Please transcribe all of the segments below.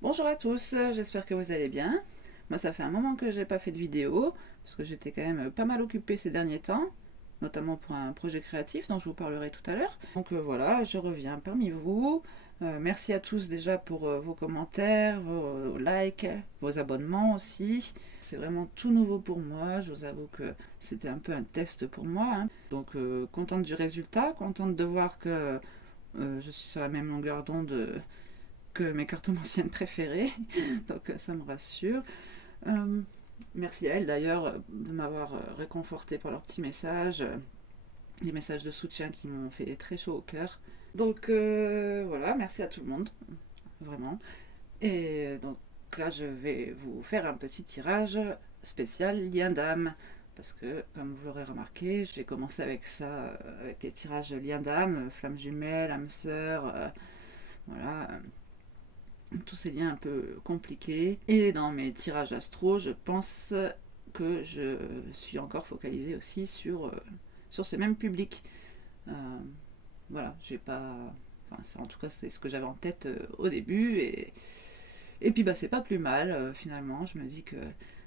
Bonjour à tous, j'espère que vous allez bien. Moi, ça fait un moment que j'ai pas fait de vidéo, parce que j'étais quand même pas mal occupée ces derniers temps, notamment pour un projet créatif dont je vous parlerai tout à l'heure. Donc voilà, je reviens parmi vous. Merci à tous déjà pour vos commentaires, vos likes, vos abonnements aussi. C'est vraiment tout nouveau pour moi, je vous avoue que c'était un peu un test pour moi, hein. Donc contente du résultat, contente de voir que je suis sur la même longueur d'onde que mes cartomanciennes préférées, donc ça me rassure. Euh, Merci à elles d'ailleurs de m'avoir réconforté par leurs petits messages, des messages de soutien qui m'ont fait très chaud au cœur. Donc voilà, merci à tout le monde, vraiment. Et donc là, je vais vous faire un petit tirage spécial lien d'âme. Parce que, comme vous l'aurez remarqué, j'ai commencé avec ça, avec les tirages lien d'âme, flamme jumelle, âme sœur, voilà, tous ces liens un peu compliqués. Et dans mes tirages astro, je pense que je suis encore focalisée aussi sur ce même public. Euh, voilà, j'ai pas. Enfin, en tout cas, c'est ce que j'avais en tête au début. Et puis, bah, c'est pas plus mal, finalement. Je me dis que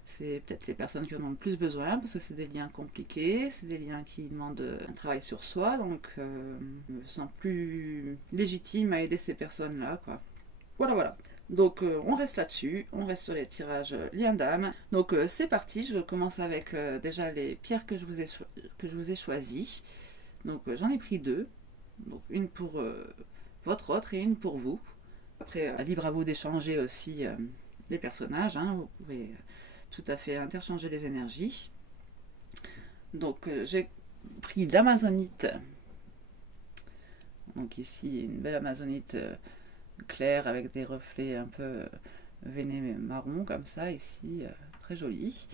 c'est peut-être les personnes qui en ont le plus besoin, parce que c'est des liens compliqués, c'est des liens qui demandent un travail sur soi. Donc, je me sens plus légitime à aider ces personnes-là, quoi. Voilà, voilà. Donc on reste là-dessus, on reste sur les tirages liens d'âme. Donc c'est parti, je commence avec déjà les pierres que je vous ai choisies. Donc j'en ai pris deux, donc une pour votre autre et une pour vous. Après, libre à vous d'échanger aussi les personnages, hein. Vous pouvez tout à fait interchanger les énergies. Donc j'ai pris l'amazonite. Donc ici une belle amazonite clair avec des reflets un peu veiné marron comme ça ici, très joli.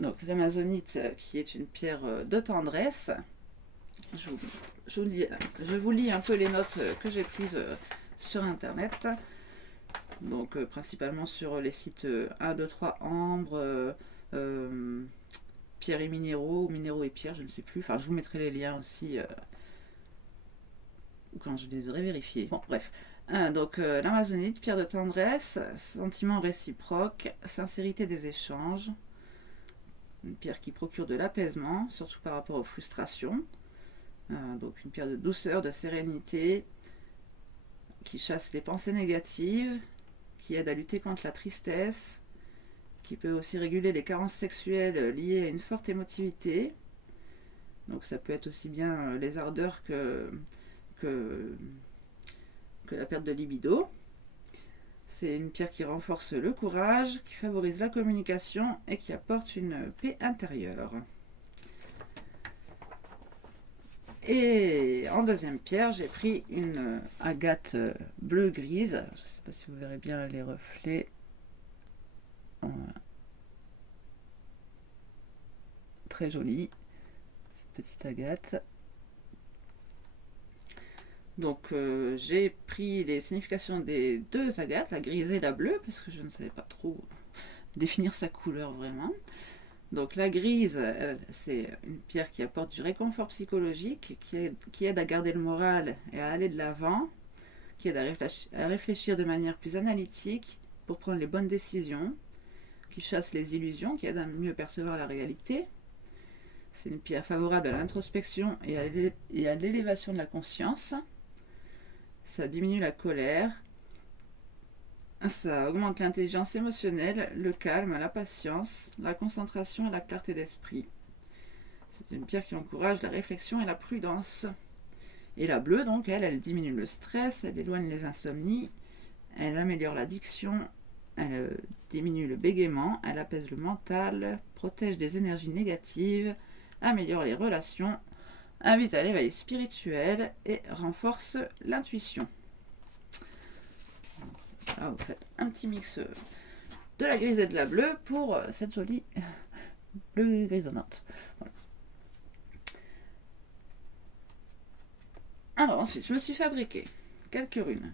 Donc l'amazonite qui est une pierre de tendresse. Je vous, je vous lis un peu les notes que j'ai prises sur internet. Donc principalement sur les sites 1, 2, 3 Ambre, Pierre et Minéraux, ou Minéraux et Pierre, je ne sais plus. Enfin, je vous mettrai les liens aussi quand je les aurai vérifiés. Bon, bref. Donc, l'amazonite, pierre de tendresse, sentiment réciproque, sincérité des échanges. Une pierre qui procure de l'apaisement, surtout par rapport aux frustrations. Donc, une pierre de douceur, de sérénité, qui chasse les pensées négatives, qui aide à lutter contre la tristesse, qui peut aussi réguler les carences sexuelles liées à une forte émotivité. Donc, ça peut être aussi bien les ardeurs que la perte de libido. C'est une pierre qui renforce le courage, qui favorise la communication et qui apporte une paix intérieure. Et en deuxième pierre, j'ai pris une agate bleu-grise. Je ne sais pas si vous verrez bien les reflets. Voilà. Très jolie, cette petite agate. Donc j'ai pris les significations des deux agates, la grise et la bleue, parce que je ne savais pas trop définir sa couleur vraiment. Donc la grise, c'est une pierre qui apporte du réconfort psychologique, qui aide à garder le moral et à aller de l'avant, qui aide à réfléchir de manière plus analytique pour prendre les bonnes décisions, qui chasse les illusions, qui aide à mieux percevoir la réalité. C'est une pierre favorable à l'introspection et à l'élévation de la conscience. Ça diminue la colère, ça augmente l'intelligence émotionnelle, le calme, la patience, la concentration et la clarté d'esprit. C'est une pierre qui encourage la réflexion et la prudence. Et la bleue, donc, elle diminue le stress, elle éloigne les insomnies, elle améliore l'addiction, elle diminue le bégaiement, elle apaise le mental, protège des énergies négatives, améliore les relations, invite à l'éveil spirituel et renforce l'intuition. Là, vous faites un petit mix de la grise et de la bleue pour cette jolie bleue grisonnante. Voilà. Alors ensuite, je me suis fabriqué quelques runes.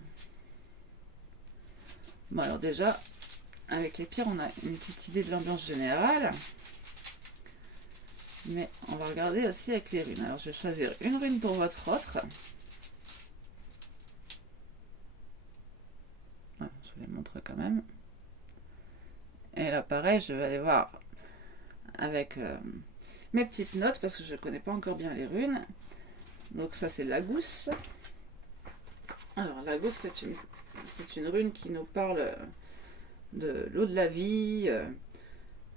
Bon, alors déjà, avec les pierres, on a une petite idée de l'ambiance générale. Mais on va regarder aussi avec les runes. Alors je vais choisir une rune pour votre autre. Ah, je vais montre quand même. Et là pareil, je vais aller voir avec mes petites notes parce que je ne connais pas encore bien les runes. Donc ça c'est la gousse. Alors la gousse c'est une rune qui nous parle de l'eau de la vie,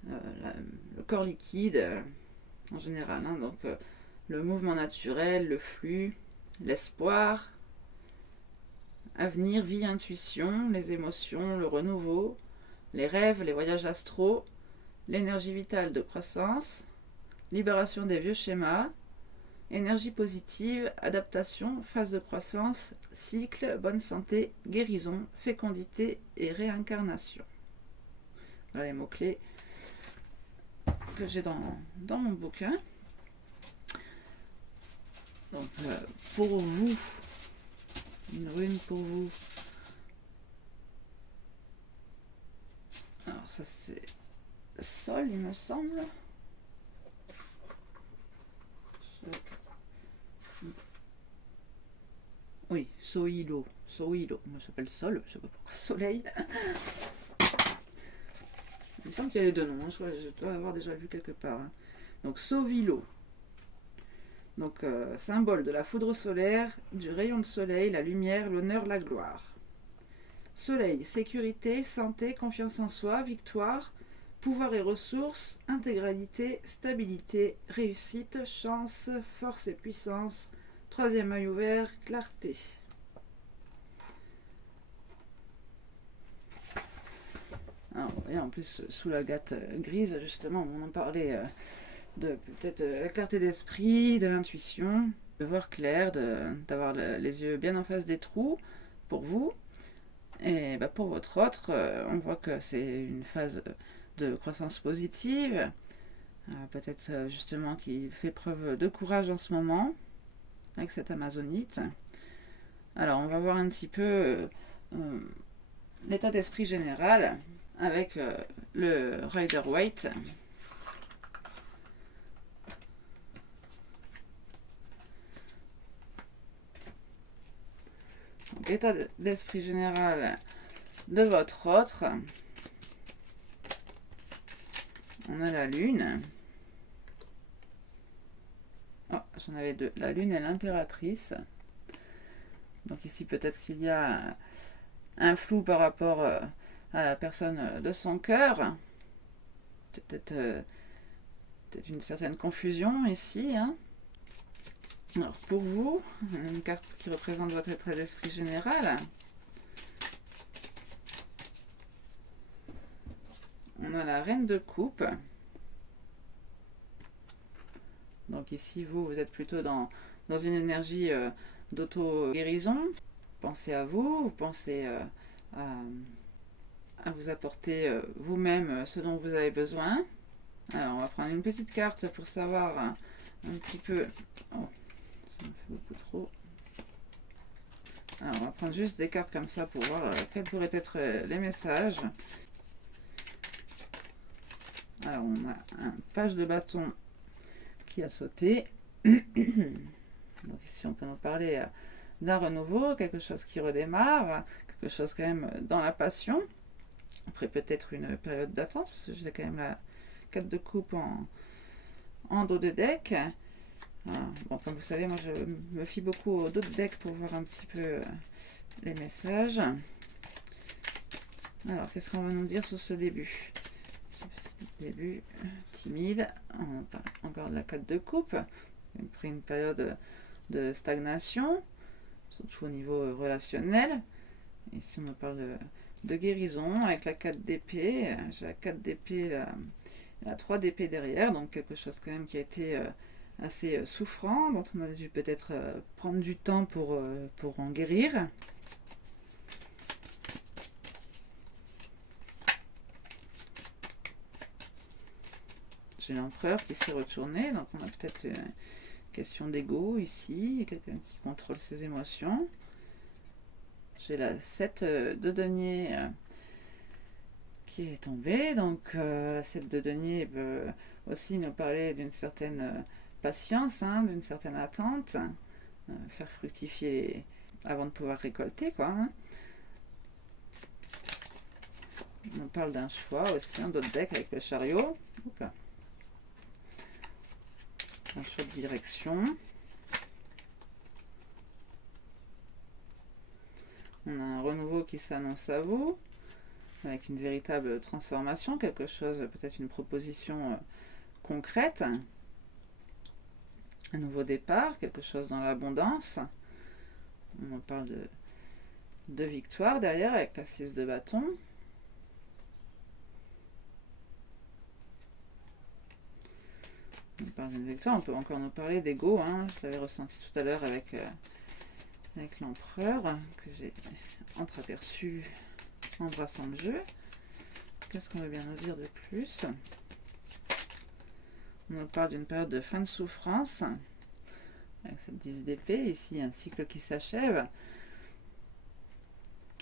le corps liquide en général. Hein, donc le mouvement naturel, le flux, l'espoir, avenir, vie, intuition, les émotions, le renouveau, les rêves, les voyages astraux, l'énergie vitale de croissance, libération des vieux schémas, énergie positive, adaptation, phase de croissance, cycle, bonne santé, guérison, fécondité et réincarnation. Voilà les mots-clés que j'ai dans mon bouquin. Donc pour vous, une rune pour vous. Alors ça c'est Sol, il me semble. Oui, Sohilo. Moi j'appelle Sol, je sais pas pourquoi Soleil. Il me semble qu'il y a les deux noms, hein. Je dois avoir déjà vu quelque part. Hein. Donc Sovilo. Donc symbole de la foudre solaire, du rayon de soleil, la lumière, l'honneur, la gloire. Soleil, sécurité, santé, confiance en soi, victoire, pouvoir et ressources, intégralité, stabilité, réussite, chance, force et puissance, troisième œil ouvert, clarté. Alors, et en plus, sous la gâte grise, justement, on en parlait de peut-être la clarté d'esprit, de l'intuition, de voir clair, d'avoir les yeux bien en face des trous pour vous. Et bah, pour votre autre, on voit que c'est une phase de croissance positive, peut-être justement qui fait preuve de courage en ce moment avec cette amazonite. Alors on va voir un petit peu l'état d'esprit général avec le Rider-Waite. L'état d'esprit général de votre autre. On a la lune. Oh, j'en avais deux. La lune et l'impératrice. Donc ici peut-être qu'il y a un flou par rapport à la personne de son cœur. Peut-être une certaine confusion ici. Hein. Alors pour vous, une carte qui représente votre état d'esprit général. On a la reine de coupe. Donc ici, vous êtes plutôt dans une énergie d'auto-guérison. Pensez à vous, vous pensez à vous apporter vous-même ce dont vous avez besoin. Alors, on va prendre une petite carte pour savoir un petit peu... Oh, ça me fait beaucoup trop. Alors, on va prendre juste des cartes comme ça pour voir quels pourraient être les messages. Alors, on a un page de bâton qui a sauté. Donc ici, on peut nous parler d'un renouveau, quelque chose qui redémarre, quelque chose quand même dans la passion. Après, peut-être une période d'attente, parce que j'ai quand même la 4 de coupe en dos de deck. Bon, comme vous savez, moi, je me fie beaucoup au dos de deck pour voir un petit peu les messages. Alors, qu'est-ce qu'on va nous dire sur ce début ? Début timide, on parle encore de la 4 de coupe, après une période de stagnation, surtout au niveau relationnel. Ici on nous parle de guérison avec la 4 d'épée, j'ai la 4 d'épée, la 3 d'épée derrière, donc quelque chose quand même qui a été assez souffrant, dont on a dû peut-être prendre du temps pour en guérir. J'ai l'empereur qui s'est retourné, donc on a peut-être une question d'ego ici, quelqu'un qui contrôle ses émotions. J'ai la 7 de denier qui est tombée, donc la 7 de denier peut aussi nous parler d'une certaine patience, hein, d'une certaine attente, faire fructifier avant de pouvoir récolter, quoi. Hein. parle d'un choix aussi, un autre deck avec le chariot. Oula. Un choix de direction. On a un renouveau qui s'annonce à vous, avec une véritable transformation, quelque chose, peut-être une proposition concrète. Un nouveau départ, quelque chose dans l'abondance. On en parle de victoire derrière, avec la 6 de bâton. On parle d'une victoire, on peut encore nous parler d'ego, hein. Je l'avais ressenti tout à l'heure avec l'empereur, que j'ai entreaperçu en brassant le jeu. Qu'est-ce qu'on veut bien nous dire de plus? On nous parle d'une période de fin de souffrance, avec cette 10 d'épée, ici un cycle qui s'achève.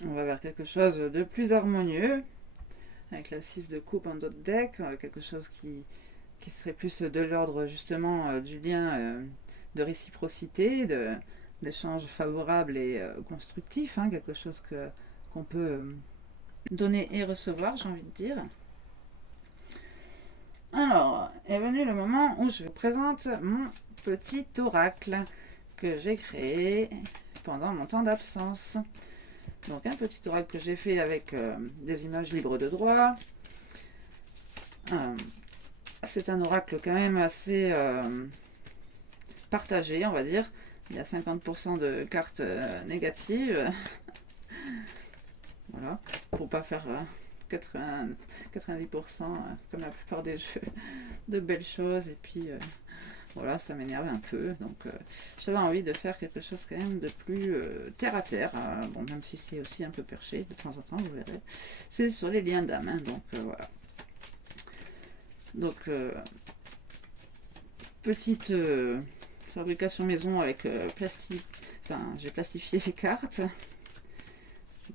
On va vers quelque chose de plus harmonieux, avec la 6 de coupe en d'autres decks, quelque chose qui serait plus de l'ordre justement du lien de réciprocité, d'échanges favorables et constructifs, hein, quelque chose qu'on peut donner et recevoir, j'ai envie de dire. Alors, est venu le moment où je vous présente mon petit oracle que j'ai créé pendant mon temps d'absence. Donc un petit oracle que j'ai fait avec des images libres de droit. C'est un oracle quand même assez partagé, on va dire. Il y a 50% de cartes négatives. Voilà, pour pas faire 90% comme la plupart des jeux, de belles choses. Et puis voilà, ça m'énerve un peu. Donc j'avais envie de faire quelque chose quand même de plus terre à terre. Bon, même si c'est aussi un peu perché de temps en temps, vous verrez. C'est sur les liens d'âme, hein, donc voilà. Donc petite fabrication maison avec plastique. Enfin, j'ai plastifié les cartes.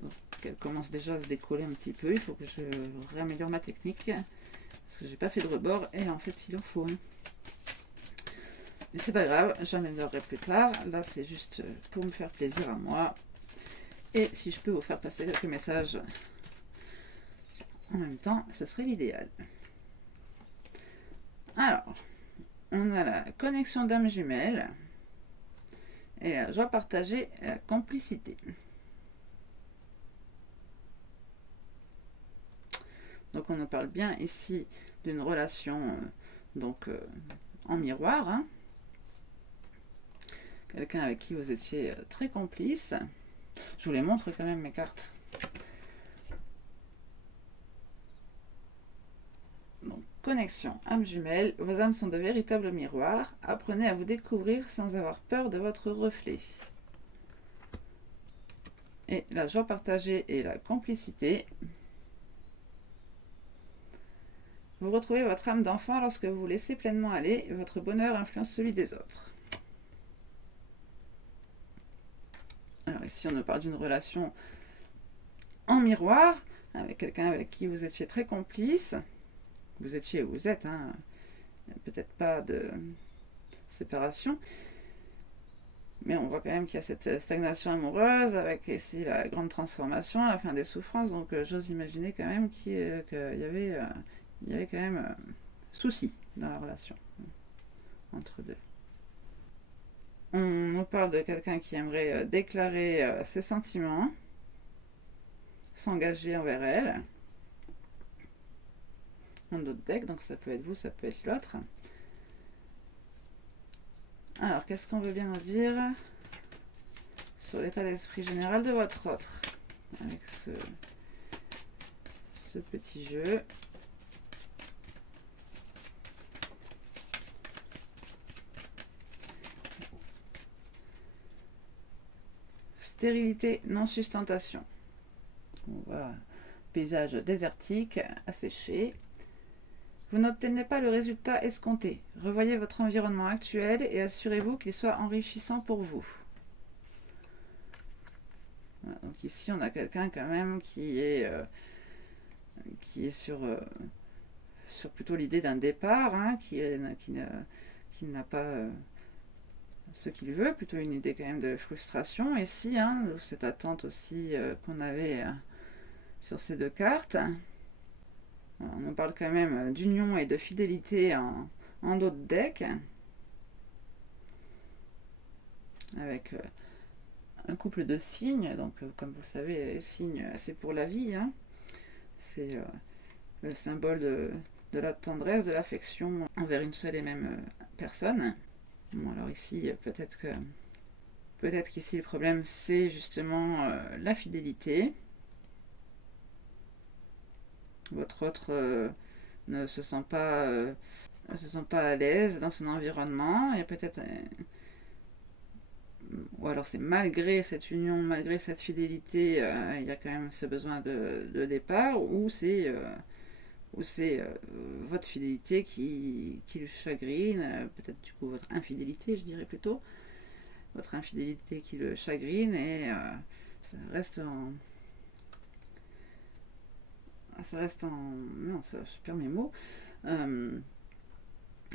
Donc, elle commence déjà à se décoller un petit peu. Il faut que je réaméliore ma technique parce que j'ai pas fait de rebord et en fait il en faut. Hein. Mais c'est pas grave, j'améliorerai plus tard. Là, c'est juste pour me faire plaisir à moi. Et si je peux vous faire passer quelques messages en même temps, ce serait l'idéal. Alors, on a la connexion d'âme jumelle et la joie partagée et la complicité. Donc on nous parle bien ici d'une relation en miroir. Hein. Quelqu'un avec qui vous étiez très complice. Je vous les montre quand même mes cartes. Donc connexion, âme jumelle, vos âmes sont de véritables miroirs. Apprenez à vous découvrir sans avoir peur de votre reflet. Et la joie partagée et la complicité. Vous retrouvez votre âme d'enfant lorsque vous vous laissez pleinement aller. Votre bonheur influence celui des autres. Alors ici, on nous parle d'une relation en miroir, avec quelqu'un avec qui vous étiez très complice. Vous étiez ou vous êtes, hein. Peut-être pas de séparation. Mais on voit quand même qu'il y a cette stagnation amoureuse, avec ici la grande transformation, la fin des souffrances. Donc j'ose imaginer quand même qu'il y avait quand même souci dans la relation entre deux. On nous parle de quelqu'un qui aimerait déclarer ses sentiments, s'engager envers elle. Un autre deck, donc ça peut être vous, ça peut être l'autre. Alors, qu'est-ce qu'on veut bien nous dire sur l'état d'esprit général de votre autre avec ce petit jeu. Stérilité, non-sustentation. On voit paysage désertique, asséché. Vous n'obtenez pas le résultat escompté. Revoyez votre environnement actuel et assurez-vous qu'il soit enrichissant pour vous. Voilà, donc ici, on a quelqu'un quand même qui est sur plutôt l'idée d'un départ, hein, qui n'a pas ce qu'il veut, plutôt une idée quand même de frustration ici, hein, cette attente aussi qu'on avait sur ces deux cartes. On nous parle quand même d'union et de fidélité en dos de deck, avec un couple de cygnes. Donc comme vous le savez, les cygnes, c'est pour la vie, hein. C'est le symbole de la tendresse, de l'affection envers une seule et même personne. Bon, alors ici, peut-être qu'ici le problème c'est justement la fidélité. Votre autre ne se sent pas à l'aise dans son environnement, et peut-être ou alors c'est malgré cette union, malgré cette fidélité, il y a quand même ce besoin de départ, ou c'est votre fidélité qui le chagrine, peut-être du coup votre infidélité, je dirais plutôt, votre infidélité qui le chagrine, et ça reste en... Non, je perds mes mots.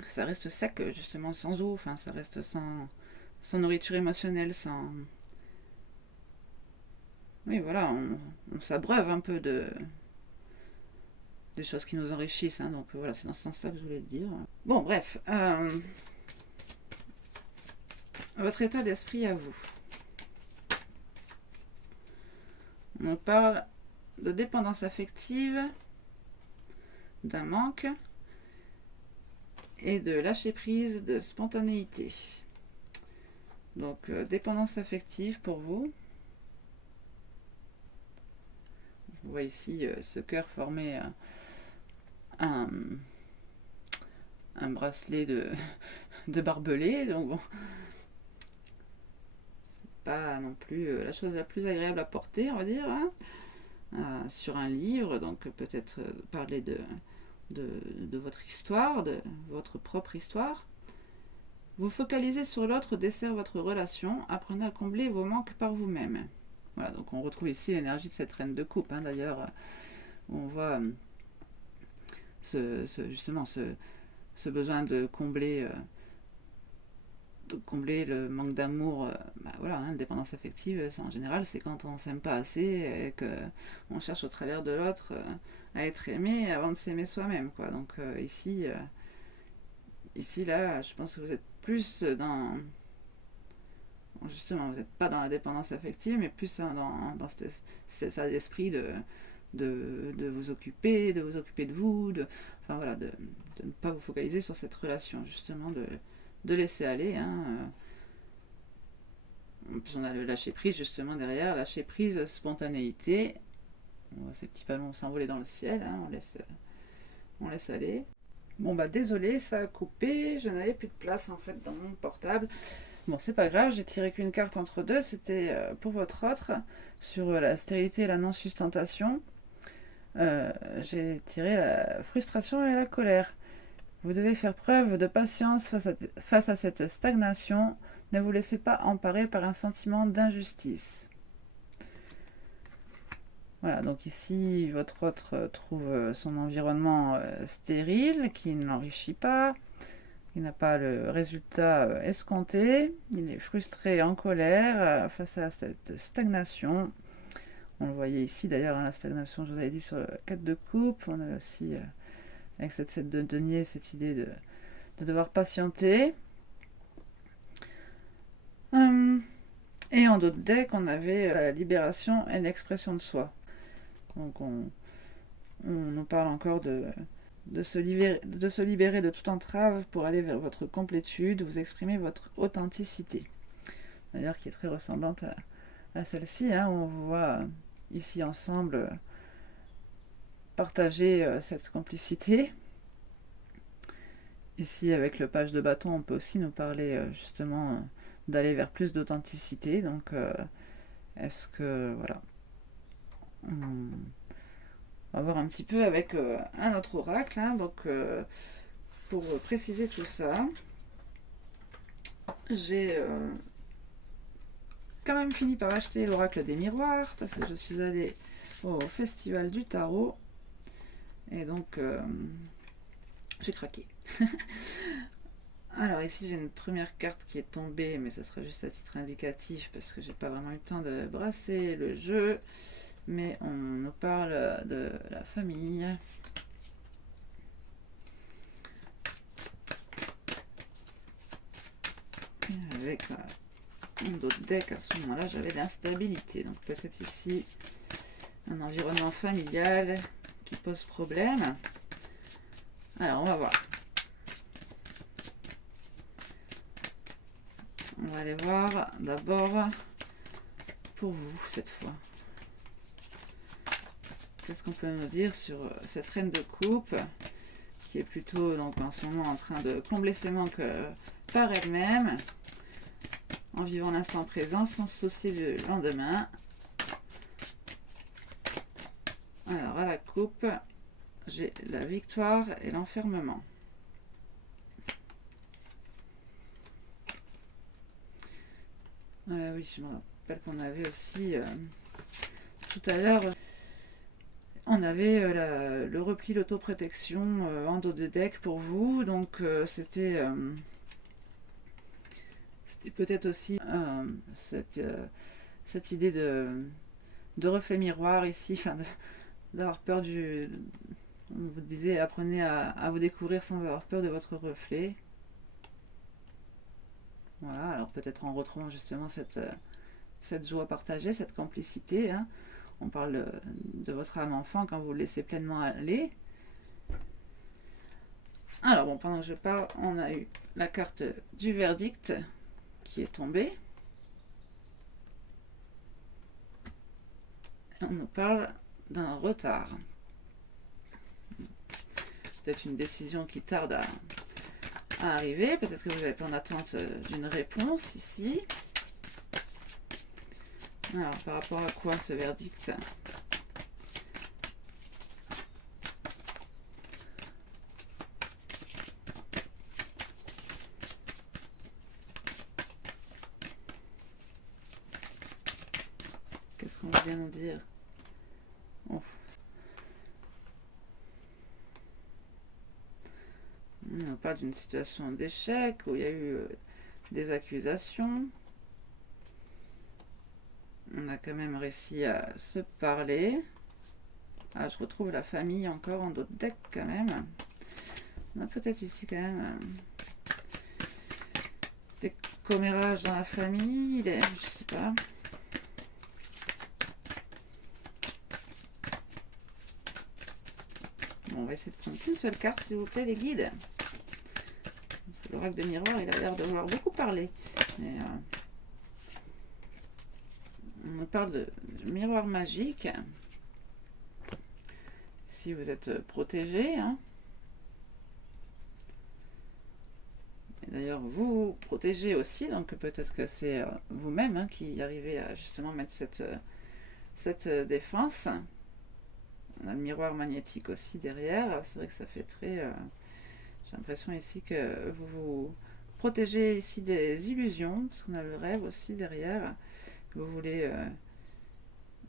Ça reste sec, justement, sans eau, enfin, ça reste sans nourriture émotionnelle, sans... Oui, voilà, on s'abreuve un peu des choses qui nous enrichissent, hein, donc voilà, c'est dans ce sens-là que je voulais le dire. Bon, bref, votre état d'esprit à vous. On parle de dépendance affective, d'un manque, et de lâcher prise, de spontanéité. Donc, dépendance affective pour vous. Vous voyez ici ce cœur formé un bracelet de barbelés. Donc, bon, c'est pas non plus la chose la plus agréable à porter, on va dire, hein, sur un livre. Donc, peut-être parler de votre histoire, de votre propre histoire. Vous focalisez sur l'autre, dessert votre relation, apprenez à combler vos manques par vous-même. Voilà, donc on retrouve ici l'énergie de cette reine de coupe, hein, d'ailleurs, où on voit justement ce besoin de combler le manque d'amour. Voilà, hein, la dépendance affective, en général, c'est quand on s'aime pas assez et qu'on cherche au travers de l'autre à être aimé avant de s'aimer soi-même, quoi. Donc ici, là, je pense que vous êtes plus dans... Justement, vous n'êtes pas dans la dépendance affective, mais plus dans cet état d'esprit de vous occuper, de vous, enfin voilà, de ne pas vous focaliser sur cette relation, justement, de laisser aller, hein. En plus, on a le lâcher prise, justement, derrière, lâcher prise, spontanéité. On voit ces petits ballons s'envoler dans le ciel, hein, on laisse aller. Bon bah désolé, ça a coupé, je n'avais plus de place en fait dans mon portable. Bon, c'est pas grave, j'ai tiré qu'une carte entre deux, c'était pour votre autre, sur la stérilité et la non-sustentation. J'ai tiré la frustration et la colère. Vous devez faire preuve de patience face à cette stagnation, ne vous laissez pas emparer par un sentiment d'injustice. Voilà, donc ici, votre autre trouve son environnement stérile, qui ne l'enrichit pas. Il n'a pas le résultat escompté. Il est frustré, en colère face à cette stagnation. On le voyait ici d'ailleurs, hein, la stagnation, je vous avais dit sur la 4 de coupe. On a aussi, avec cette 7 de denier, cette idée de devoir patienter. Et en d'autres decks, on avait la libération et l'expression de soi. Donc on nous parle encore de se libérer de toute entrave pour aller vers votre complétude, vous exprimer votre authenticité. D'ailleurs, qui est très ressemblante à celle-ci, hein, où on vous voit ici ensemble partager cette complicité. Ici, avec le page de bâton, on peut aussi nous parler justement d'aller vers plus d'authenticité. Donc, est-ce que, voilà, on va voir un petit peu avec un autre oracle, hein, donc pour préciser tout ça, j'ai quand même fini par acheter l'oracle des miroirs parce que je suis allée au festival du tarot et donc j'ai craqué. Alors ici j'ai une première carte qui est tombée, mais ça sera juste à titre indicatif parce que j'ai pas vraiment eu le temps de brasser le jeu. Mais on nous parle de la famille. avec d'autres decks, à ce moment-là, j'avais l'instabilité. Donc peut-être ici, un environnement familial qui pose problème. Alors, on va voir. On va aller voir d'abord pour vous, cette fois. Qu'est-ce qu'on peut nous dire sur cette reine de coupe qui est plutôt donc en ce moment en train de combler ses manques par elle-même, en vivant l'instant présent sans se soucier du lendemain. Alors à la coupe, j'ai la victoire et l'enfermement. Oui, je me rappelle qu'on avait aussi tout à l'heure, on avait le repli, l'autoprotection en dos de deck pour vous. Donc c'était peut-être aussi cette idée de reflet miroir ici, d'avoir peur du... On vous disait, apprenez à vous découvrir sans avoir peur de votre reflet. Voilà, alors peut-être en retrouvant justement cette joie partagée, cette complicité. Hein. On parle de votre âme enfant quand vous le laissez pleinement aller. Alors bon, pendant que je parle, on a eu la carte du verdict qui est tombée. Et on nous parle d'un retard. Peut-être une décision qui tarde à arriver. Peut-être que vous êtes en attente d'une réponse ici. Alors, par rapport à quoi ce verdict? Qu'est-ce qu'on vient nous dire? Oh. On parle d'une situation d'échec où il y a eu des accusations. On a quand même réussi à se parler. Ah, je retrouve la famille encore en d'autres decks quand même. On a peut-être ici quand même des commérages dans la famille. Je sais pas. Bon, on va essayer de prendre qu'une seule carte, s'il vous plaît, les guides. L'oracle de miroir, il a l'air de vouloir beaucoup parler. Mais, on me parle de miroir magique. Si vous êtes protégé. Hein. Et d'ailleurs, vous vous protégez aussi. Donc peut-être que c'est vous-même qui arrivez à justement mettre cette défense. On a le miroir magnétique aussi derrière. C'est vrai que ça fait très... j'ai l'impression ici que vous vous protégez ici des illusions. Parce qu'on a le rêve aussi derrière. Vous voulez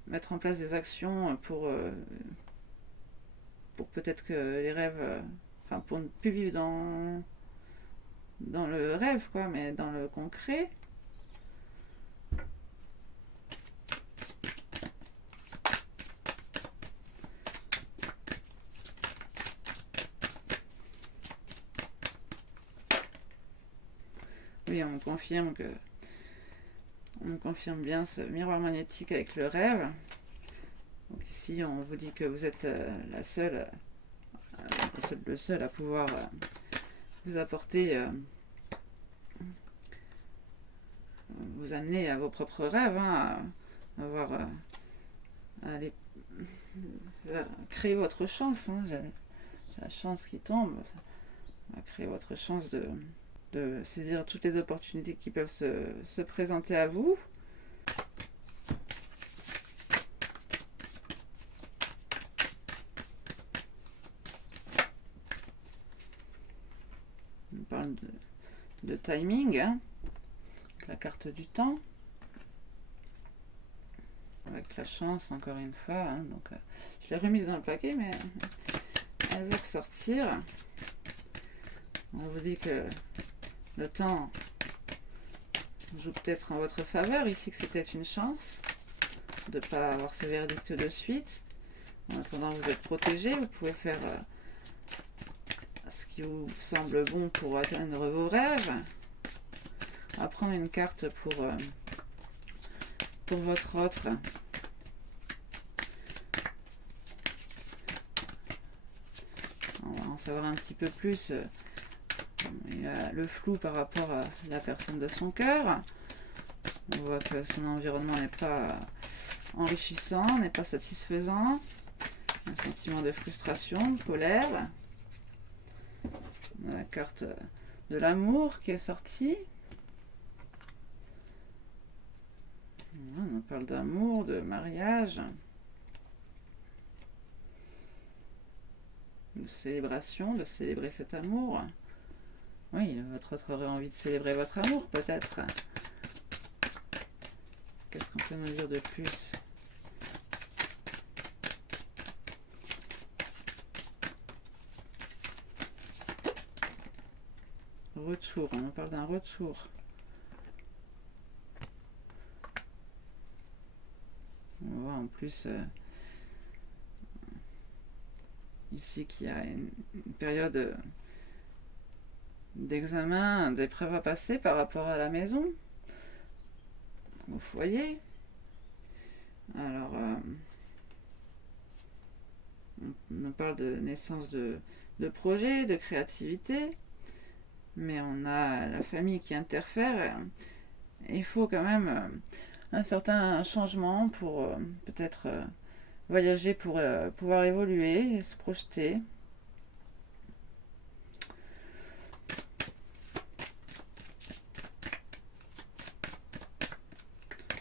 mettre en place des actions pour peut-être que les rêves, pour ne plus vivre dans le rêve, quoi, mais dans le concret. Oui, on me confirme bien ce miroir magnétique avec le rêve. Donc ici, on vous dit que vous êtes le seul à pouvoir vous apporter, vous amener à vos propres rêves, hein, à aller créer votre chance. Hein. J'ai la chance qui tombe, à créer votre chance de saisir toutes les opportunités qui peuvent se présenter à vous. On parle de timing, hein, la carte du temps, avec la chance encore une fois. Hein, donc, je l'ai remise dans le paquet, mais elle veut ressortir. On vous dit que le temps joue peut-être en votre faveur, ici que c'était une chance de ne pas avoir ce verdict de suite. En attendant, vous êtes protégé, vous pouvez faire ce qui vous semble bon pour atteindre vos rêves. On va prendre une carte pour votre autre. On va en savoir un petit peu plus. Il y a le flou par rapport à la personne de son cœur. On voit que son environnement n'est pas enrichissant, n'est pas satisfaisant. Un sentiment de frustration, de colère. On a la carte de l'amour qui est sortie. On parle d'amour, de mariage, de célébration, de célébrer cet amour. Oui, votre autre aurait envie de célébrer votre amour, peut-être. Qu'est-ce qu'on peut nous dire de plus? Retour, on parle d'un retour. On voit en plus ici qu'il y a une période d'examen, d'épreuve à passer par rapport à la maison, au foyer. Alors, on parle de naissance de projets, de créativité, mais on a la famille qui interfère. Il faut quand même un certain changement pour peut-être voyager, pour pouvoir évoluer et se projeter.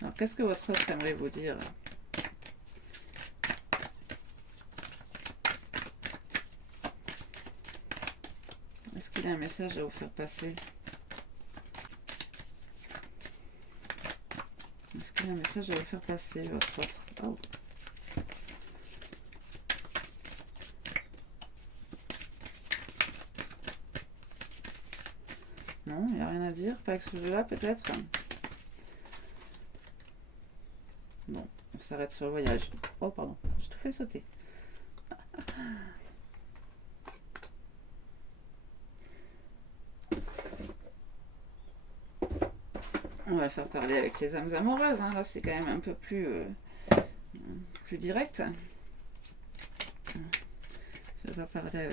Alors, qu'est-ce que votre autre aimerait vous dire? Est-ce qu'il a un message à vous faire passer? Est-ce qu'il y a un message à vous faire passer, votre autre? Oh. Non, il n'y a rien à dire, pas avec ce jeu-là, peut-être. Bon, on s'arrête sur le voyage. Oh, pardon, j'ai tout fait sauter. On va le faire parler avec les âmes amoureuses. Hein. Là, c'est quand même un peu plus direct. Je vais parler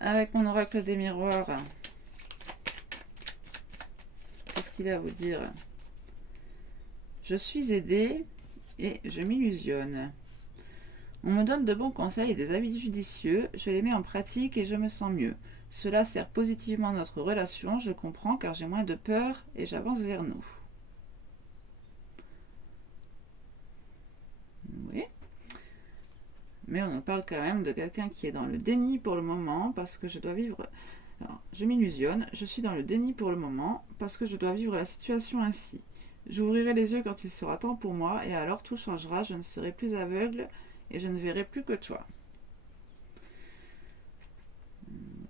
avec mon oracle des miroirs. Qu'est-ce qu'il a à vous dire? Je suis aidée et je m'illusionne. On me donne de bons conseils et des avis judicieux. Je les mets en pratique et je me sens mieux. Cela sert positivement notre relation, je comprends, car j'ai moins de peur et j'avance vers nous. Oui. Mais on nous parle quand même de quelqu'un qui est dans le déni pour le moment, parce que je dois vivre... Alors, je m'illusionne, je suis dans le déni pour le moment, parce que je dois vivre la situation ainsi. J'ouvrirai les yeux quand il sera temps pour moi, et alors tout changera, je ne serai plus aveugle, et je ne verrai plus que toi.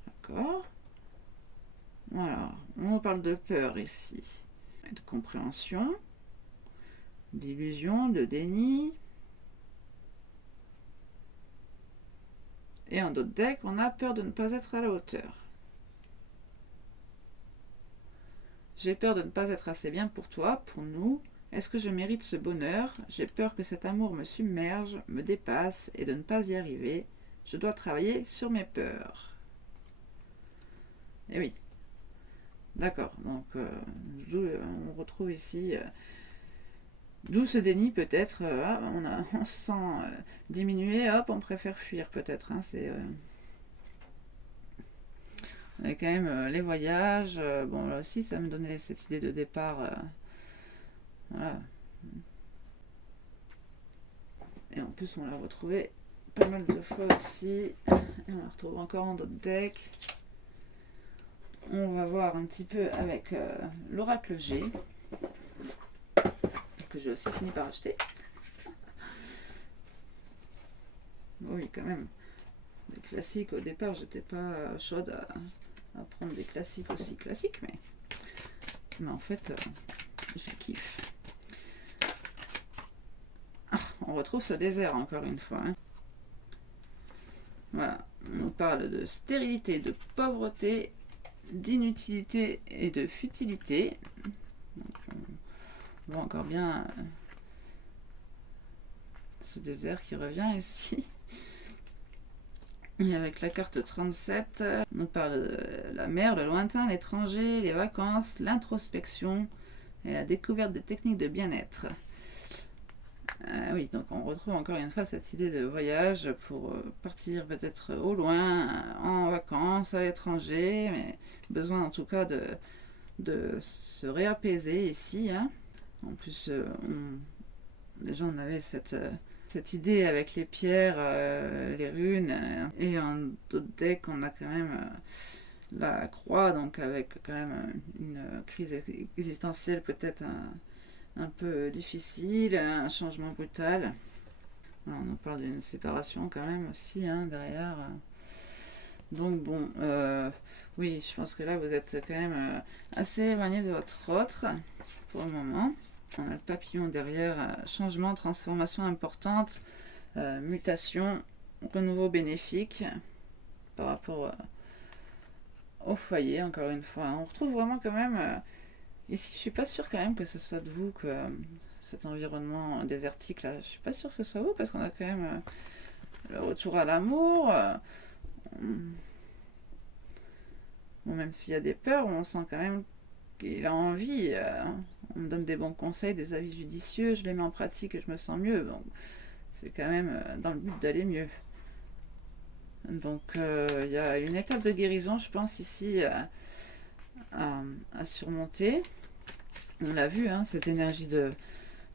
D'accord. Voilà, on parle de peur ici, de compréhension, d'illusion, de déni. Et en d'autres decks, on a peur de ne pas être à la hauteur. J'ai peur de ne pas être assez bien pour toi, pour nous. Est-ce que je mérite ce bonheur? J'ai peur que cet amour me submerge, me dépasse et de ne pas y arriver. Je dois travailler sur mes peurs. Et oui. D'accord. Donc, on retrouve ici... D'où ce déni peut-être, on se sent diminué, hop, on préfère fuir peut-être. Hein, on a quand même les voyages, bon là aussi ça me donnait cette idée de départ. Voilà. Et en plus on l'a retrouvé pas mal de fois aussi. Et on la retrouve encore en d'autres decks. On va voir un petit peu avec l'oracle G. Que j'ai aussi fini par acheter. Oui, quand même. Des classiques, au départ, j'étais pas chaude à prendre des classiques aussi classiques, mais en fait, je kiffe. Ah, on retrouve ce désert encore une fois. Hein. Voilà, on nous parle de stérilité, de pauvreté d'inutilité et de futilité. Donc, on voit encore bien ce désert qui revient ici. Et avec la carte 37, on parle de la mer, le lointain, l'étranger, les vacances, l'introspection et la découverte des techniques de bien-être. Oui, donc on retrouve encore une fois cette idée de voyage pour partir peut-être au loin, en vacances, à l'étranger, mais besoin en tout cas de se réapaiser ici. Hein. En plus, déjà on avait cette idée avec les pierres, les runes, et en d'autres decks on a quand même la croix, donc avec quand même une crise existentielle peut-être un peu difficile, un changement brutal. On nous parle d'une séparation quand même aussi hein, derrière. Donc bon, oui, je pense que là vous êtes quand même assez éloigné de votre autre pour le moment. On a le papillon derrière, changement, transformation importante, mutation, renouveau bénéfique par rapport au foyer, encore une fois. On retrouve vraiment quand même, ici je suis pas sûre quand même que ce soit de vous que cet environnement désertique là, je suis pas sûre que ce soit vous parce qu'on a quand même le retour à l'amour. Bon, même s'il y a des peurs, on sent quand même qu'il a envie. On me donne des bons conseils, des avis judicieux, je les mets en pratique et je me sens mieux. Bon, c'est quand même dans le but d'aller mieux. Donc il y a une étape de guérison, je pense, ici à surmonter. On l'a vu, hein, cette énergie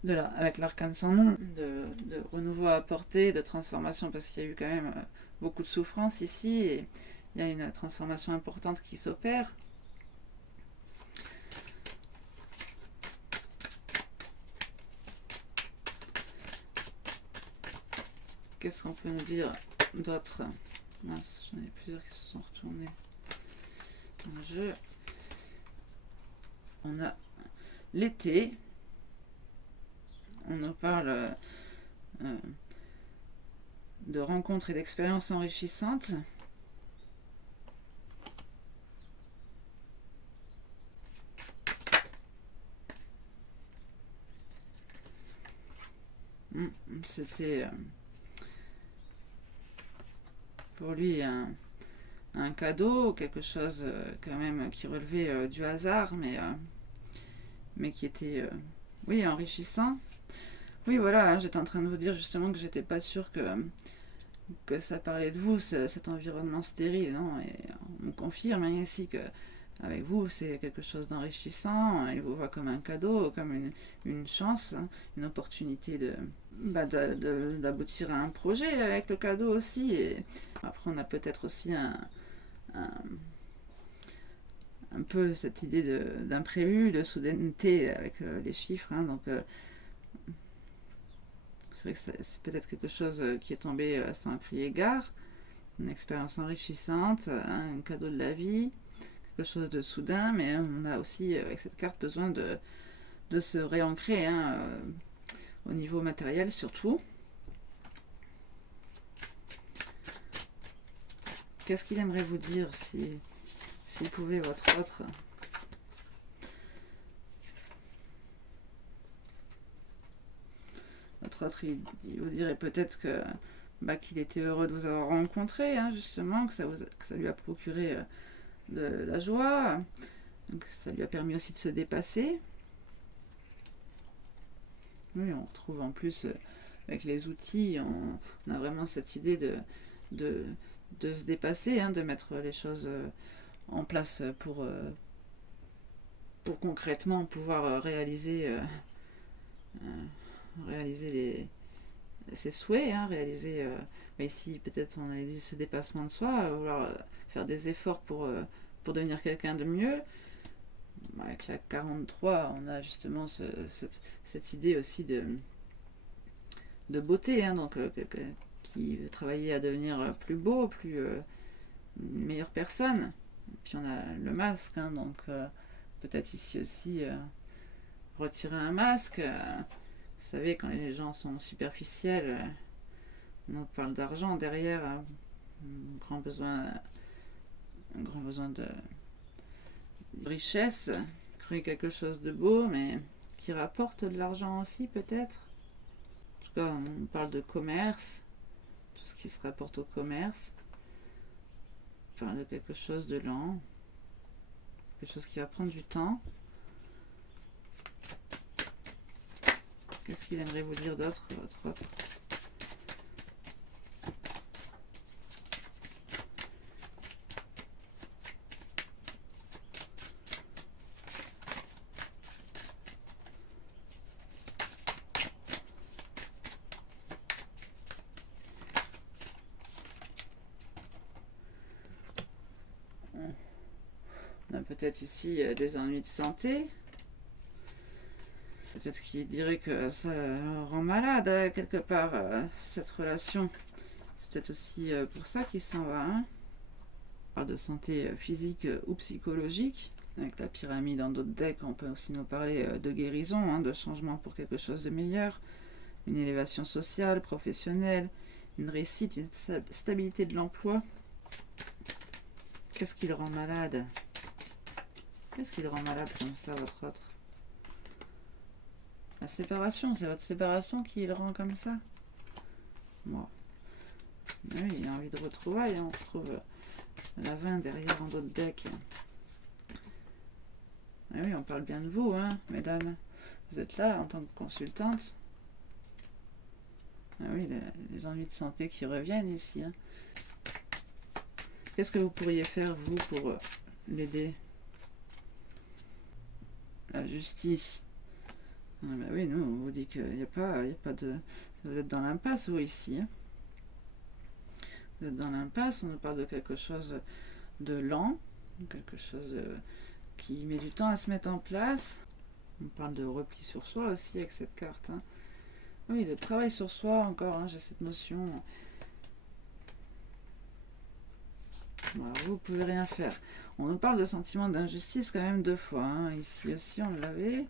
avec l'arcane sans nom, de renouveau à apporter, de transformation, parce qu'il y a eu quand même beaucoup de souffrance ici, et il y a une transformation importante qui s'opère. Qu'est-ce qu'on peut nous dire d'autre? Mince, j'en ai plusieurs qui se sont retournés dans le jeu. On a l'été. On nous parle de rencontres et d'expériences enrichissantes. C'était pour lui un cadeau, quelque chose quand même qui relevait du hasard, mais qui était oui, enrichissant. Oui, voilà, hein, j'étais en train de vous dire justement que j'étais pas sûre que ça parlait de vous, cet environnement stérile, non? Et on confirme hein, ici que avec vous, c'est quelque chose d'enrichissant. Il vous voit comme un cadeau, comme une chance, hein, une opportunité d'aboutir à un projet avec le cadeau aussi. Et après, on a peut-être aussi un peu cette idée d'imprévu, de soudaineté avec les chiffres. Hein, donc, c'est vrai que c'est peut-être quelque chose qui est tombé sans crier gare. Une expérience enrichissante, un cadeau de la vie, quelque chose de soudain, mais on a aussi avec cette carte besoin de se réancrer hein, au niveau matériel surtout. Qu'est-ce qu'il aimerait vous dire s'il pouvait votre autre? Votre autre, il vous dirait peut-être qu'il était heureux de vous avoir rencontré, hein, justement, que ça lui a procuré de la joie, donc ça lui a permis aussi de se dépasser. Oui, on retrouve en plus avec les outils, on a vraiment cette idée de se dépasser, hein, de mettre les choses en place pour concrètement pouvoir réaliser ses souhaits, hein, réaliser ici peut-être on a dit ce dépassement de soi, vouloir faire des efforts pour devenir quelqu'un de mieux. Avec la 43, on a justement cette idée aussi de beauté, hein, donc qui veut travailler à devenir plus beau, une meilleure personne. Et puis on a le masque, hein, donc peut-être ici aussi retirer un masque. Vous savez, quand les gens sont superficiels, on parle d'argent derrière, un grand besoin richesse, créer quelque chose de beau, mais qui rapporte de l'argent aussi peut-être. En tout cas, on parle de commerce, tout ce qui se rapporte au commerce. On parle de quelque chose de lent, quelque chose qui va prendre du temps. Qu'est-ce qu'il aimerait vous dire d'autre, votre autre? On a peut-être ici des ennuis de santé. Peut-être qu'il dirait que ça rend malade quelque part, cette relation. C'est peut-être aussi pour ça qu'il s'en va. Hein. On parle de santé physique ou psychologique. Avec la pyramide dans d'autres decks, on peut aussi nous parler de guérison, hein, de changement pour quelque chose de meilleur. Une élévation sociale, professionnelle, une réussite, une stabilité de l'emploi. Qu'est-ce qui le rend malade? Qu'est-ce qui le rend malade comme ça, votre autre? La séparation, c'est votre séparation qui le rend comme ça. Bon. Oui, il a envie de retrouvailles. On retrouve la 20 derrière en d'autres decks. Ah oui, on parle bien de vous, hein, mesdames. Vous êtes là en tant que consultante. Ah oui, les ennuis de santé qui reviennent ici. Hein. Qu'est-ce que vous pourriez faire, vous, pour l'aider? La justice. Ah bah oui, nous, on vous dit qu'il n'y a pas de... Vous êtes dans l'impasse, vous, ici. Hein. Vous êtes dans l'impasse, on nous parle de quelque chose de lent, quelque chose qui met du temps à se mettre en place. On parle de repli sur soi aussi avec cette carte. Hein. Oui, de travail sur soi encore, hein, j'ai cette notion. Voilà, vous pouvez rien faire. On nous parle de sentiment d'injustice quand même 2 fois. Hein. Ici aussi, on l'avait.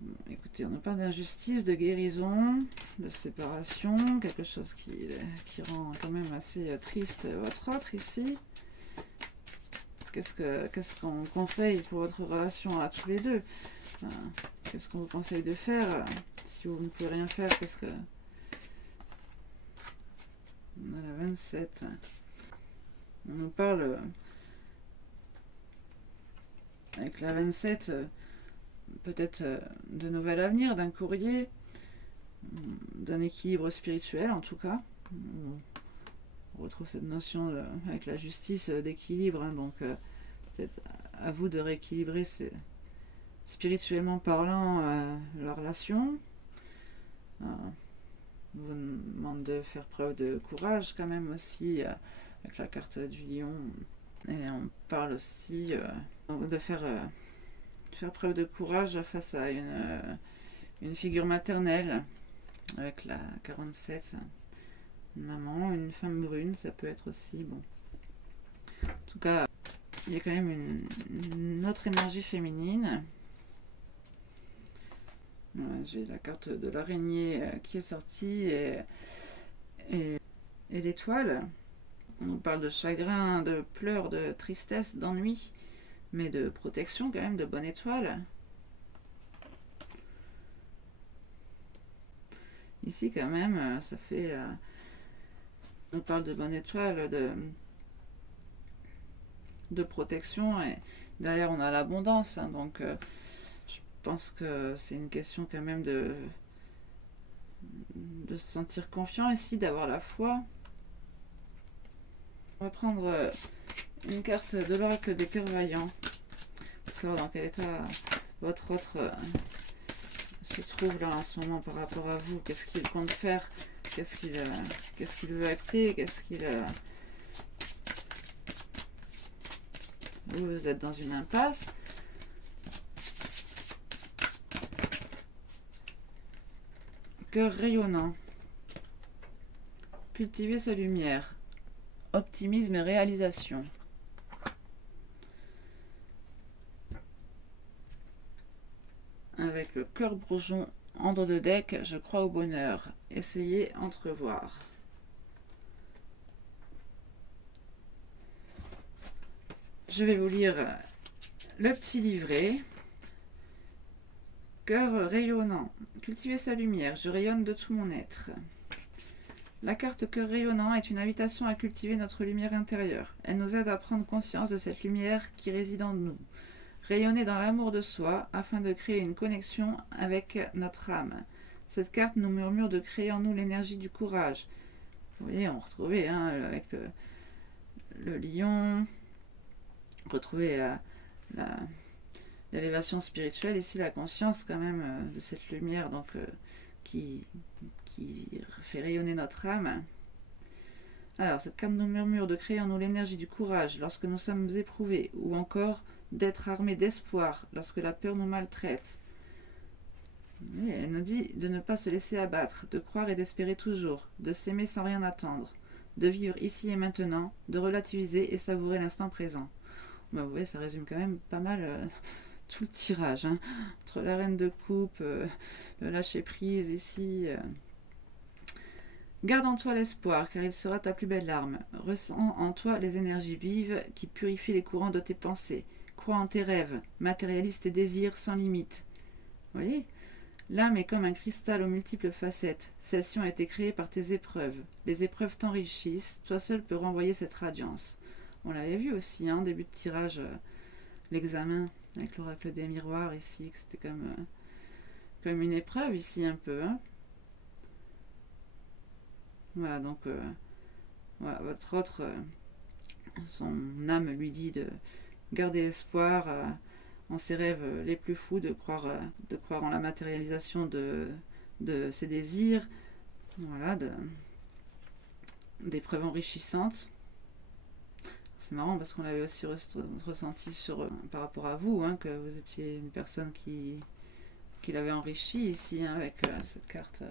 Bon, écoutez, on nous parle d'injustice, de guérison, de séparation, quelque chose qui rend quand même assez triste votre autre ici. Qu'est-ce qu'on conseille pour votre relation à tous les deux? Qu'est-ce qu'on vous conseille de faire? Si vous ne pouvez rien faire, qu'est-ce que... On a la 27. On nous parle... Avec la 27, peut-être de nouvel avenir, d'un courrier, d'un équilibre spirituel en tout cas. On retrouve cette notion avec la justice d'équilibre, hein, donc peut-être à vous de rééquilibrer spirituellement parlant la relation. On vous demande de faire preuve de courage quand même aussi avec la carte du lion. Et on parle aussi de faire preuve de courage face à une figure maternelle avec la 47. Une maman, une femme brune, ça peut être aussi bon. En tout cas, il y a quand même une autre énergie féminine. Ouais, j'ai la carte de l'araignée qui est sortie et l'étoile. On nous parle de chagrin, de pleurs, de tristesse, d'ennui, mais de protection quand même, de bonne étoile. Ici quand même, ça fait... on parle de bonne étoile, de protection, et derrière on a l'abondance, hein, donc je pense que c'est une question quand même de se sentir confiant ici, d'avoir la foi. On va prendre une carte de l'oracle des cœurs vaillants pour savoir dans quel état votre autre se trouve là en ce moment par rapport à vous. Qu'est-ce qu'il compte faire? Qu'est-ce qu'il veut acter? Vous êtes dans une impasse. Cœur rayonnant. Cultiver sa lumière. Optimisme et réalisation. Avec le cœur bourgeon en dos de deck, je crois au bonheur. Essayez entrevoir. je vais vous lire le petit livret. Cœur rayonnant. Cultiver sa lumière, je rayonne de tout mon être. La carte cœur rayonnant est une invitation à cultiver notre lumière intérieure. Elle nous aide à prendre conscience de cette lumière qui réside en nous. Rayonner dans l'amour de soi afin de créer une connexion avec notre âme. Cette carte nous murmure de créer en nous l'énergie du courage. Vous voyez, on retrouvait avec le lion, retrouver l'élévation spirituelle, ici la conscience quand même de cette lumière donc qui fait rayonner notre âme. Alors, cette carte nous murmure de créer en nous l'énergie du courage lorsque nous sommes éprouvés, ou encore d'être armés d'espoir lorsque la peur nous maltraite. Et elle nous dit de ne pas se laisser abattre, de croire et d'espérer toujours, de s'aimer sans rien attendre, de vivre ici et maintenant, de relativiser et savourer l'instant présent. Vous voyez, ça résume quand même pas mal tout le tirage, hein. Entre la reine de coupe, le lâcher prise ici. Garde en toi l'espoir, car il sera ta plus belle arme. Ressens en toi les énergies vives qui purifient les courants de tes pensées. Crois en tes rêves, matérialise tes désirs sans limite. Vous voyez, l'âme est comme un cristal aux multiples facettes. Celle-ci a été créée par tes épreuves. Les épreuves t'enrichissent, toi seul peux renvoyer cette radiance. On l'avait vu aussi, hein, début de tirage, l'examen avec l'oracle des miroirs ici, que c'était comme une épreuve ici un peu. Hein. Voilà, donc voilà, votre autre, son âme lui dit de garder espoir en ses rêves les plus fous, de croire en la matérialisation de ses désirs, voilà, d'épreuves enrichissantes. C'est marrant parce qu'on l'avait aussi ressenti par rapport à vous, hein, que vous étiez une personne qui l'avait enrichi ici, hein, avec cette carte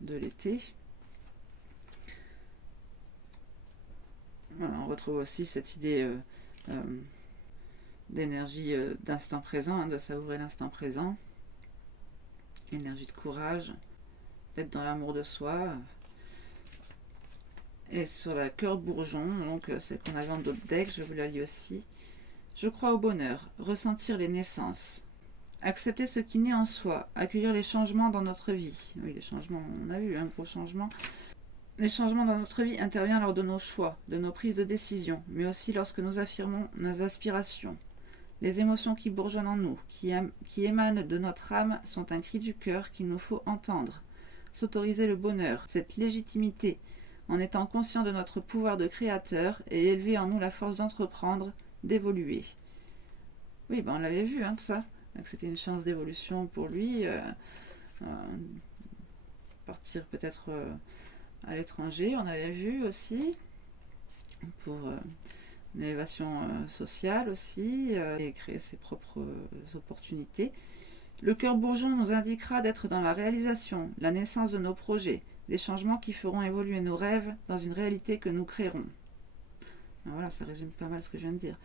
de l'été. Voilà, on retrouve aussi cette idée d'énergie d'instant présent, hein, de savourer l'instant présent, énergie de courage, d'être dans l'amour de soi. Et sur la cœur bourgeon, donc celle qu'on avait en d'autres decks, je vous la lis aussi. Je crois au bonheur, ressentir les naissances. Accepter ce qui naît en soi, accueillir les changements dans notre vie. Oui, les changements, on a eu un gros changement. Les changements dans notre vie interviennent lors de nos choix, de nos prises de décision, mais aussi lorsque nous affirmons nos aspirations. Les émotions qui bourgeonnent en nous, qui émanent de notre âme, sont un cri du cœur qu'il nous faut entendre. S'autoriser le bonheur, cette légitimité, en étant conscient de notre pouvoir de créateur et élever en nous la force d'entreprendre, d'évoluer. Oui, ben on l'avait vu, hein, tout ça. Donc c'était une chance d'évolution pour lui. Partir peut-être à l'étranger, on avait vu aussi. Pour une élévation sociale aussi, et créer ses propres opportunités. Le cœur bourgeon nous indiquera d'être dans la réalisation, la naissance de nos projets, des changements qui feront évoluer nos rêves dans une réalité que nous créerons. Alors voilà, ça résume pas mal ce que je viens de dire.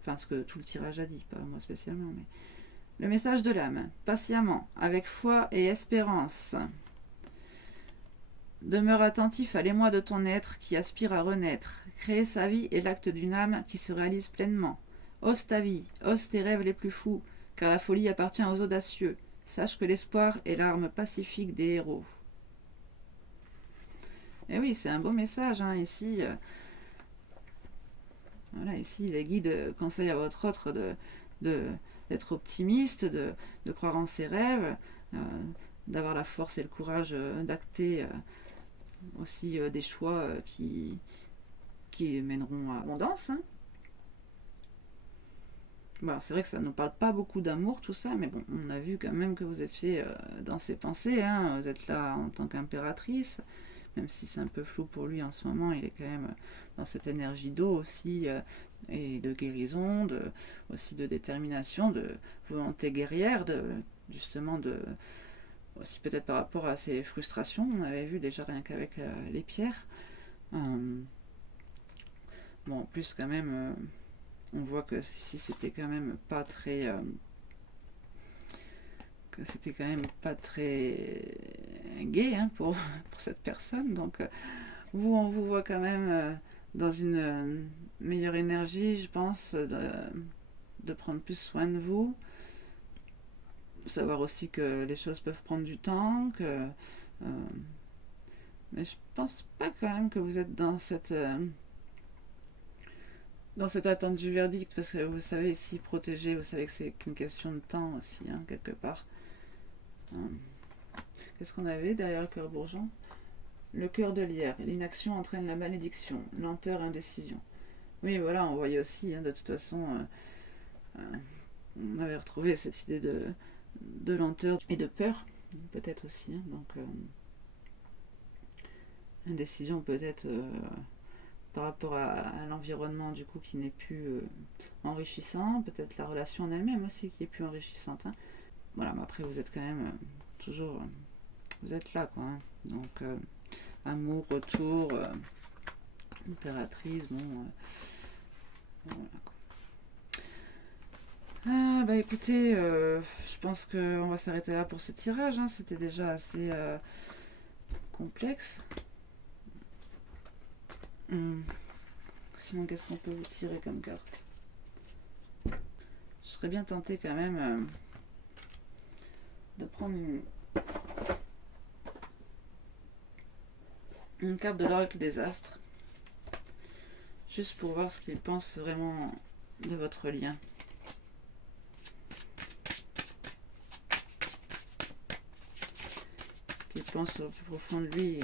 Enfin, ce que tout le tirage a dit, pas moi spécialement. Mais... Le message de l'âme, patiemment, avec foi et espérance. Demeure attentif à l'émoi de ton être qui aspire à renaître. Créer sa vie est l'acte d'une âme qui se réalise pleinement. Ose ta vie, ose tes rêves les plus fous, car la folie appartient aux audacieux. Sache que l'espoir est l'arme pacifique des héros. Et oui, c'est un beau message, hein, ici. Voilà, ici, les guides conseillent à votre autre d'être optimiste, de croire en ses rêves, d'avoir la force et le courage d'acter aussi des choix qui mèneront à l'abondance. Hein. Voilà, c'est vrai que ça ne nous parle pas beaucoup d'amour, tout ça, mais bon, on a vu quand même que vous étiez dans ses pensées, hein, vous êtes là en tant qu'impératrice, même si c'est un peu flou pour lui en ce moment, il est quand même dans cette énergie d'eau aussi, et de guérison, aussi de détermination, de volonté guerrière, justement aussi peut-être par rapport à ses frustrations, on avait vu déjà rien qu'avec les pierres. Bon, en plus quand même... on voit que si c'était quand même pas très gai, hein, pour cette personne. Donc on vous voit quand même dans une meilleure énergie, je pense, de prendre plus soin de vous. Savoir aussi que les choses peuvent prendre du temps, mais je pense pas quand même que vous êtes dans cette attente du verdict, parce que vous savez, si protéger, vous savez que c'est qu'une question de temps aussi, hein, quelque part. Qu'est-ce qu'on avait derrière le cœur bourgeon? Le cœur de lierre. L'inaction entraîne la malédiction. Lenteur, indécision. Oui, voilà, on voyait aussi, hein, de toute façon, on avait retrouvé cette idée de lenteur et de peur, peut-être aussi. Hein, donc, indécision peut-être par rapport à l'environnement, du coup, qui n'est plus enrichissant. Peut-être la relation en elle-même aussi qui est plus enrichissante. Hein. Voilà, mais après, vous êtes quand même toujours... vous êtes là, quoi. Hein. Donc, amour, retour, impératrice, bon... voilà, quoi. Ah, bah écoutez, je pense qu'on va s'arrêter là pour ce tirage. Hein. C'était déjà assez complexe. Sinon, qu'est-ce qu'on peut vous tirer comme carte? Je serais bien tentée quand même de prendre une carte de l'oracle des astres. Juste pour voir ce qu'ils pensent vraiment de votre lien. Qu'ils pensent au plus profond de lui.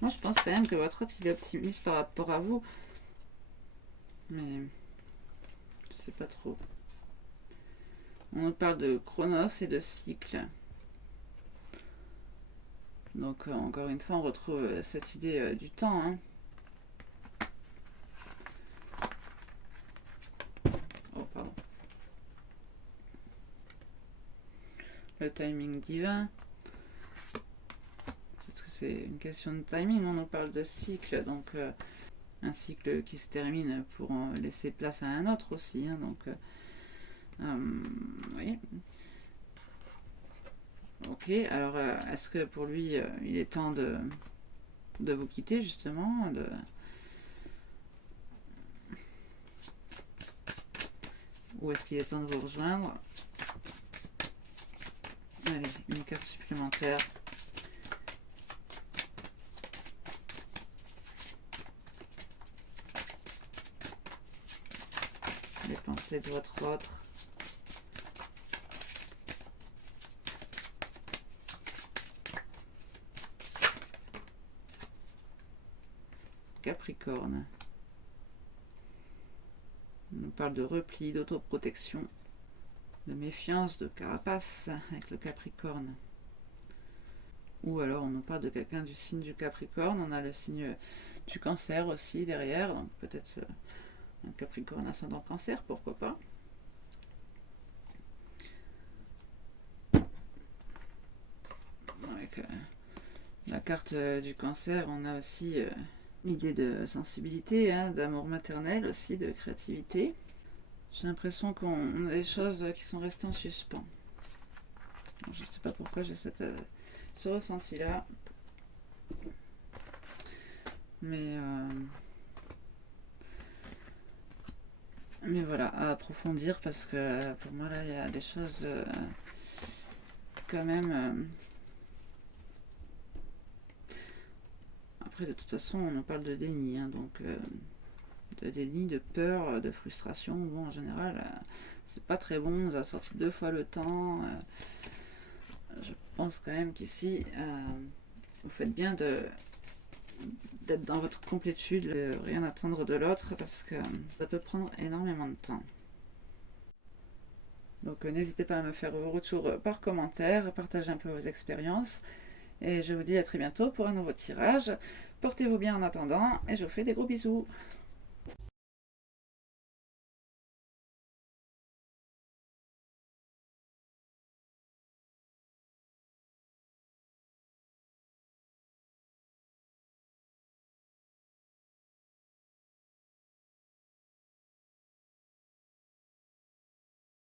Moi, je pense quand même que votre autre, il est optimiste par rapport à vous. Mais je sais pas trop. On nous parle de chronos et de cycle. Donc, encore une fois, on retrouve cette idée du temps. Hein. Oh, pardon. Le timing divin. C'est une question de timing, on nous parle de cycle, donc un cycle qui se termine pour laisser place à un autre aussi, hein, donc oui. Ok, alors est-ce que pour lui il est temps de vous quitter justement, ou est-ce qu'il est temps de vous rejoindre? Allez, une carte supplémentaire. Les pensées de votre autre. Capricorne. On nous parle de repli, d'autoprotection, de méfiance, de carapace avec le Capricorne. Ou alors on nous parle de quelqu'un du signe du Capricorne. On a le signe du Cancer aussi derrière, donc peut-être un Capricorne ascendant Cancer, pourquoi pas. Avec la carte du Cancer, on a aussi l'idée de sensibilité, hein, d'amour maternel aussi, de créativité. J'ai l'impression qu'on a des choses qui sont restées en suspens. Alors, je ne sais pas pourquoi j'ai ce ressenti-là. Mais voilà, à approfondir, parce que pour moi là il y a des choses quand même. Après de toute façon on nous parle de déni, hein, donc de déni, de peur, de frustration. Bon, en général c'est pas très bon, on nous a sorti 2 fois le temps. Je pense quand même qu'ici vous faites bien d'être dans votre complétude, de rien attendre de l'autre, parce que ça peut prendre énormément de temps. Donc n'hésitez pas à me faire vos retours par commentaire, partager un peu vos expériences, et je vous dis à très bientôt pour un nouveau tirage. Portez-vous bien en attendant, et je vous fais des gros bisous.